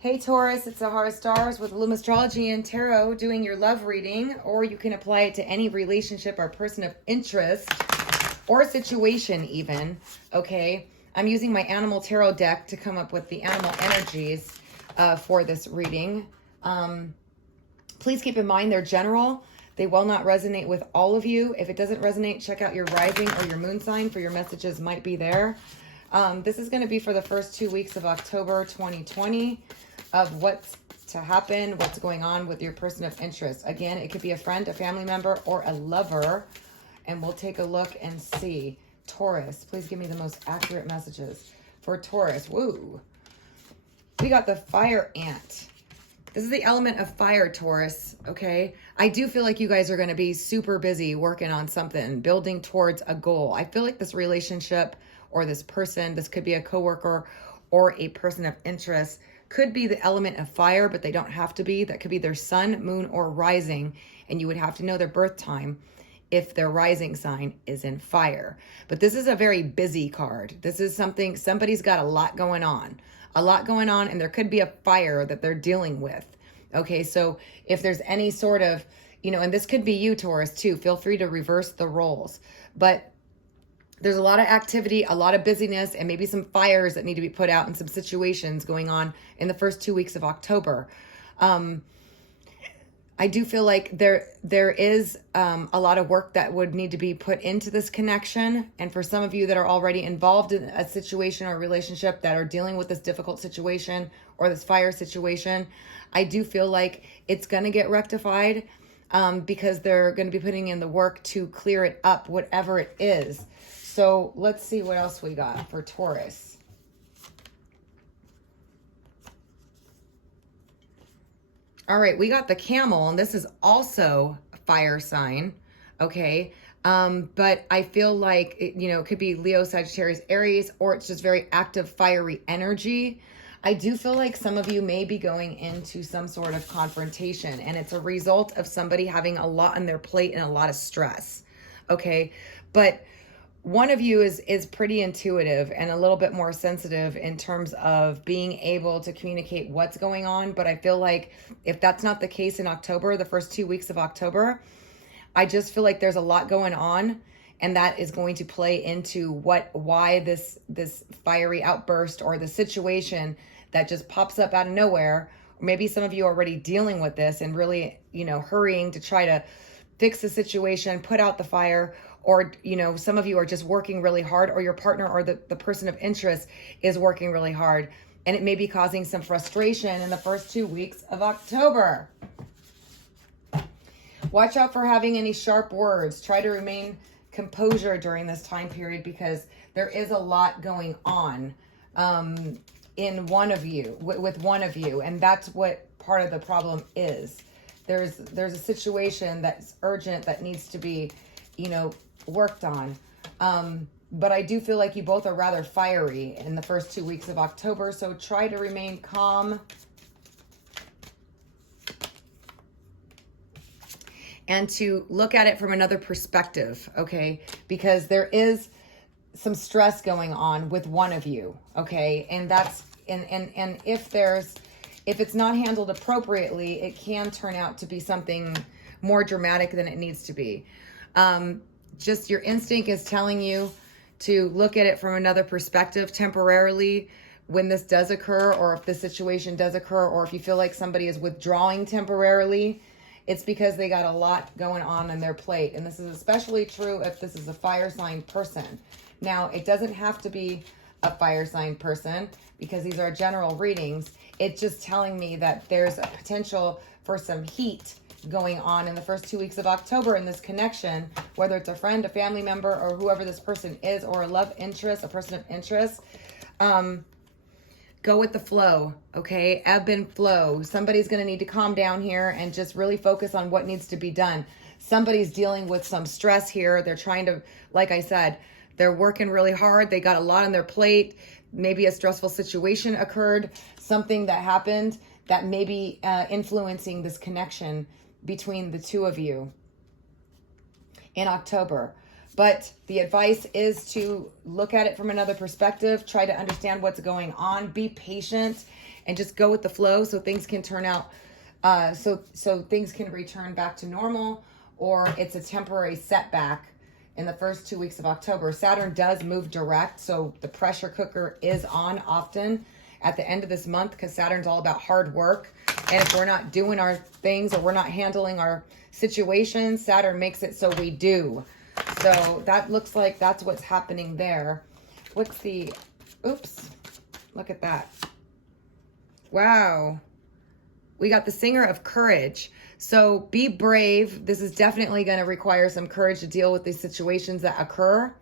Hey Taurus, it's Zahara Stars with Loom Astrology and Tarot doing your love reading, or you can apply it to any relationship or person of interest or situation even, okay? I'm using my Animal Tarot deck to come up with the animal energies for this reading. Please keep in mind they're general. They will not resonate with all of you. If it doesn't resonate, check out your rising or your moon sign for your messages might be there. This is going to be for the first 2 weeks of October 2020 of what's to happen, what's going on with your person of interest. Again, it could be a friend, a family member, or a lover. And we'll take a look and see. Taurus, please give me the most accurate messages for Taurus. Woo. We got the fire ant. This is the element of fire, Taurus, okay? I do feel like you guys are going to be super busy working on something, building towards a goal. I feel like this relationship or this person, this could be a coworker or a person of interest, could be the element of fire, but they don't have to be. That could be their sun, moon, or rising, and you would have to know their birth time if their rising sign is in fire. But this is a very busy card. This is something, somebody's got a lot going on. And there could be a fire that they're dealing with. Okay, so if there's any sort of, and this could be you, Taurus, too. Feel free to reverse the roles. But there's a lot of activity, a lot of busyness, and maybe some fires that need to be put out and some situations going on in the first 2 weeks of October. I do feel like there is a lot of work that would need to be put into this connection. And for some of you that are already involved in a situation or relationship that are dealing with this difficult situation or this fire situation, I do feel like it's going to get rectified because they're going to be putting in the work to clear it up, whatever it is. So let's see what else we got for Taurus. All right, we got the camel, and this is also a fire sign, okay? But I feel like, it could be Leo, Sagittarius, Aries, or it's just very active, fiery energy. I do feel like some of you may be going into some sort of confrontation, and it's a result of somebody having a lot on their plate and a lot of stress, okay? But one of you is pretty intuitive and a little bit more sensitive in terms of being able to communicate what's going on. But I feel like if that's not the case in October, the first 2 weeks of October, I just feel like there's a lot going on, and that is going to play into why this fiery outburst or the situation that just pops up out of nowhere. Or maybe some of you are already dealing with this and really, hurrying to try to fix the situation, put out the fire. Or, some of you are just working really hard, or your partner or the person of interest is working really hard. And it may be causing some frustration in the first 2 weeks of October. Watch out for having any sharp words. Try to remain composure during this time period because there is a lot going on in one of you, with one of you. And that's what part of the problem is. There's a situation that's urgent that needs to be, worked on. But I do feel like you both are rather fiery in the first 2 weeks of October. So try to remain calm and to look at it from another perspective, okay? Because there is some stress going on with one of you, okay? And that's, and if it's not handled appropriately, it can turn out to be something more dramatic than it needs to be. Just your instinct is telling you to look at it from another perspective temporarily when this does occur, or if the situation does occur, or if you feel like somebody is withdrawing temporarily, it's because they got a lot going on their plate. And this is especially true if this is a fire sign person. Now, it doesn't have to be a fire sign person because these are general readings. It's just telling me that there's a potential for some heat going on in the first 2 weeks of October in this connection, whether it's a friend, a family member, or whoever this person is, or a love interest, a person of interest. Go with the flow, okay? Ebb and flow. Somebody's going to need to calm down here and just really focus on what needs to be done. Somebody's dealing with some stress here. They're trying to, like I said, they're working really hard. They got a lot on their plate. Maybe a stressful situation occurred, something that happened that may be influencing this connection between the two of you in October. But the advice is to look at it from another perspective, try to understand what's going on, be patient, and just go with the flow so things can turn out, so things can return back to normal, or it's a temporary setback in the first 2 weeks of October. Saturn does move direct, so the pressure cooker is on often at the end of this month, because Saturn's all about hard work. And if we're not doing our things, or we're not handling our situations, Saturn makes it so we do. So that looks like that's what's happening there. What's the, oops, look at that. Wow. We got the Singer of Courage. So be brave. This is definitely going to require some courage to deal with these situations that occur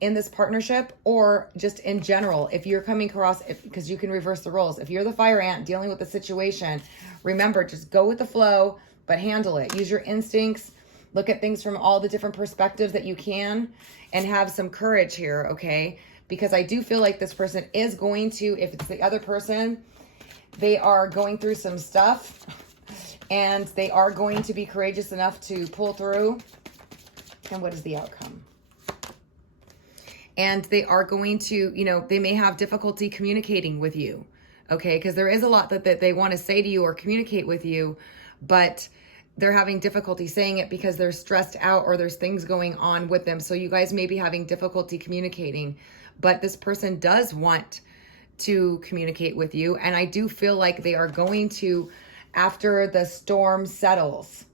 in this partnership, or just in general. If you're coming across, because you can reverse the roles. If you're the fire ant dealing with the situation, remember, just go with the flow, but handle it. Use your instincts. Look at things from all the different perspectives that you can, and have some courage here, okay? Because I do feel like this person is going to, if it's the other person, they are going through some stuff, and they are going to be courageous enough to pull through. And what is the outcome? And they are going to, you know, they may have difficulty communicating with you, okay? Because there is a lot that they want to say to you or communicate with you, but they're having difficulty saying it because they're stressed out, or there's things going on with them. So you guys may be having difficulty communicating, but this person does want to communicate with you. And I do feel like they are going to, after the storm settles,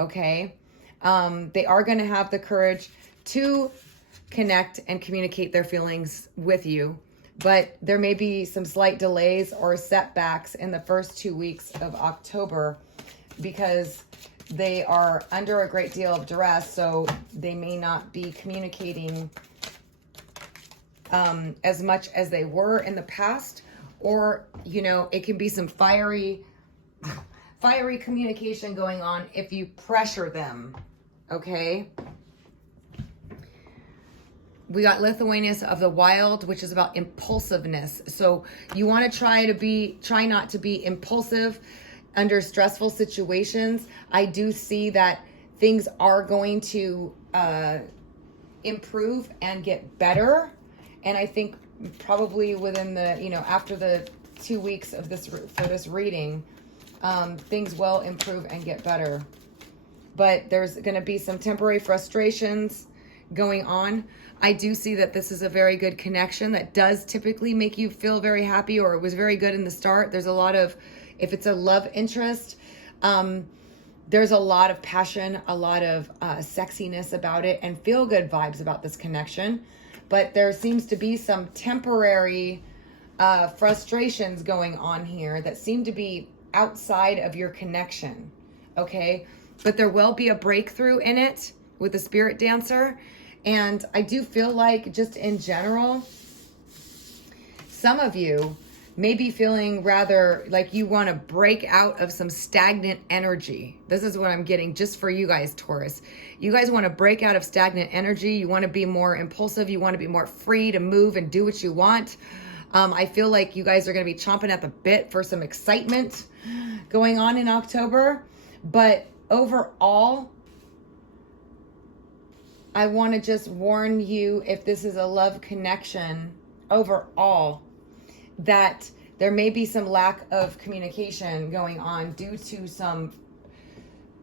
okay? They are going to have the courage to connect and communicate their feelings with you, but there may be some slight delays or setbacks in the first 2 weeks of October, because they are under a great deal of duress, so they may not be communicating as much as they were in the past, or, you know, it can be some fiery communication going on if you pressure them, okay? We got Lithuanians of the Wild, which is about impulsiveness. So you want to try not to be impulsive under stressful situations. I do see that things are going to improve and get better. And I think probably within the, you know, after the 2 weeks of this, for this reading, things will improve and get better. But there's going to be some temporary frustrations going on. I do see that this is a very good connection that does typically make you feel very happy, or it was very good in the start. There's a lot of, if it's a love interest, there's a lot of passion, a lot of sexiness about it, and feel good vibes about this connection. But there seems to be some temporary frustrations going on here that seem to be outside of your connection, okay? But there will be a breakthrough in it with the spirit dancer. And I do feel like, just in general, some of you may be feeling rather like you want to break out of some stagnant energy. This is what I'm getting just for you guys, Taurus. You guys want to break out of stagnant energy. You want to be more impulsive. You want to be more free to move and do what you want. I feel like you guys are going to be chomping at the bit for some excitement going on in October. But overall, I want to just warn you, if this is a love connection overall, that there may be some lack of communication going on due to some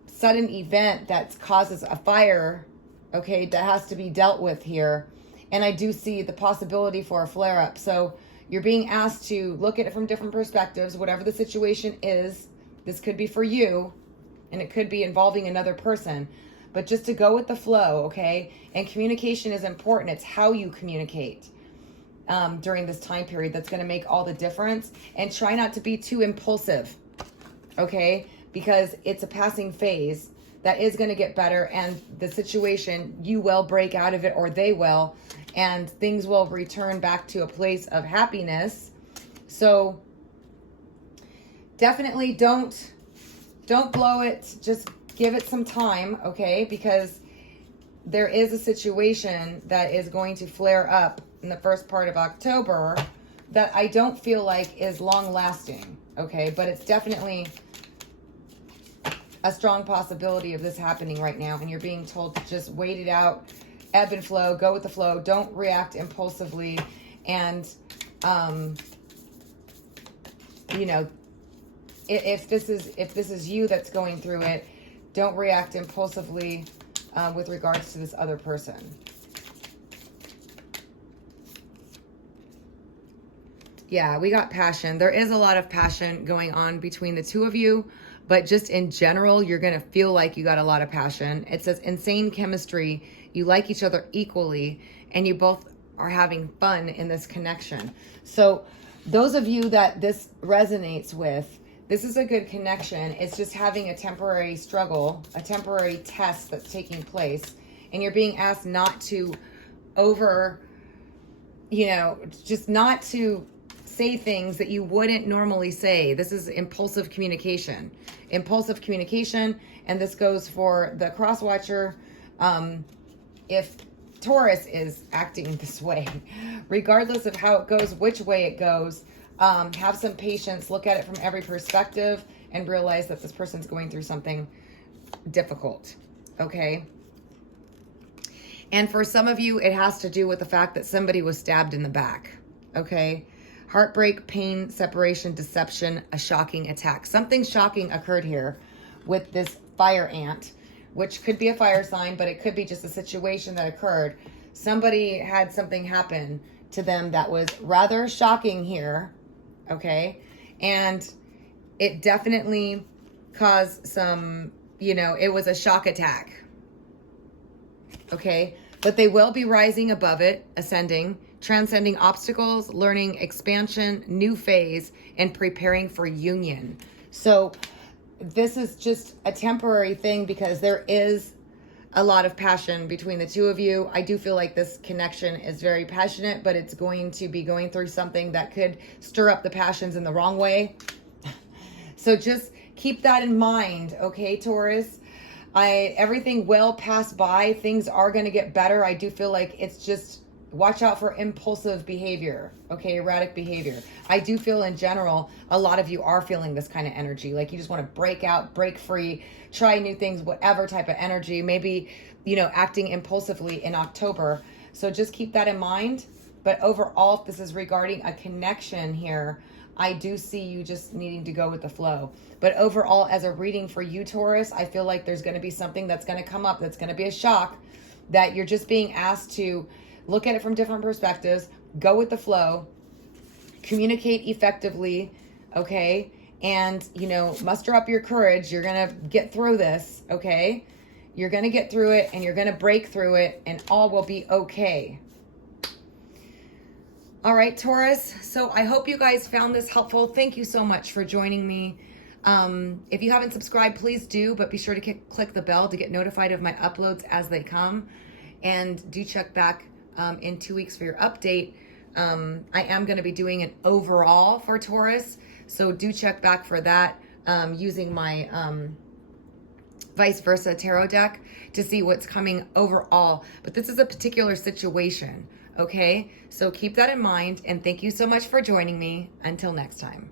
sudden event that causes a fire, okay, that has to be dealt with here. And I do see the possibility for a flare-up. So you're being asked to look at it from different perspectives, whatever the situation is. This could be for you, and it could be involving another person. But just to go with the flow, okay? And communication is important. It's how you communicate during this time period that's going to make all the difference. And try not to be too impulsive, okay? Because it's a passing phase that is going to get better. And the situation, you will break out of it, or they will. And things will return back to a place of happiness. So definitely don't blow it. Just give it some time, okay? Because there is a situation that is going to flare up in the first part of October that I don't feel like is long lasting, okay? But it's definitely a strong possibility of this happening right now. And you're being told to just wait it out, ebb and flow, go with the flow. Don't react impulsively. And you know, if this is you that's going through it, don't react impulsively with regards to this other person. Yeah, we got passion. There is a lot of passion going on between the two of you, but just in general, you're going to feel like you got a lot of passion. It says insane chemistry. You like each other equally, and you both are having fun in this connection. So those of you that this resonates with, this is a good connection. It's just having a temporary struggle, a temporary test that's taking place, and you're being asked not to just not to say things that you wouldn't normally say. This is impulsive communication. Impulsive communication, and this goes for the cross watcher. If Taurus is acting this way, regardless of how it goes, which way it goes, have some patience, look at it from every perspective, and realize that this person's going through something difficult, okay? And for some of you, it has to do with the fact that somebody was stabbed in the back, okay? Heartbreak, pain, separation, deception, a shocking attack. Something shocking occurred here with this fire ant, which could be a fire sign, but it could be just a situation that occurred. Somebody had something happen to them that was rather shocking here, okay? And it definitely caused some, it was a shock attack, okay? But they will be rising above it, ascending, transcending obstacles, learning expansion, new phase, and preparing for union. So this is just a temporary thing because there is a lot of passion between the two of you. I do feel like this connection is very passionate, but it's going to be going through something that could stir up the passions in the wrong way. So just keep that in mind, okay, Taurus? Everything will pass by. Things are going to get better. I do feel like it's just watch out for impulsive behavior, okay, erratic behavior. I do feel in general, a lot of you are feeling this kind of energy. Like you just want to break out, break free, try new things, whatever type of energy, maybe, acting impulsively in October. So just keep that in mind. But overall, if this is regarding a connection here, I do see you just needing to go with the flow. But overall, as a reading for you, Taurus, I feel like there's going to be something that's going to come up that's going to be a shock, that you're just being asked to look at it from different perspectives, go with the flow, communicate effectively, okay? And, muster up your courage. You're going to get through this, okay? You're going to get through it, and you're going to break through it, and all will be okay. All right, Taurus. So I hope you guys found this helpful. Thank you so much for joining me. If you haven't subscribed, please do, but be sure to click the bell to get notified of my uploads as they come. And do check back in 2 weeks for your update. I am going to be doing an overall for Taurus, so do check back for that using my vice versa tarot deck to see what's coming overall. But this is a particular situation, okay? So keep that in mind, and thank you so much for joining me. Until next time.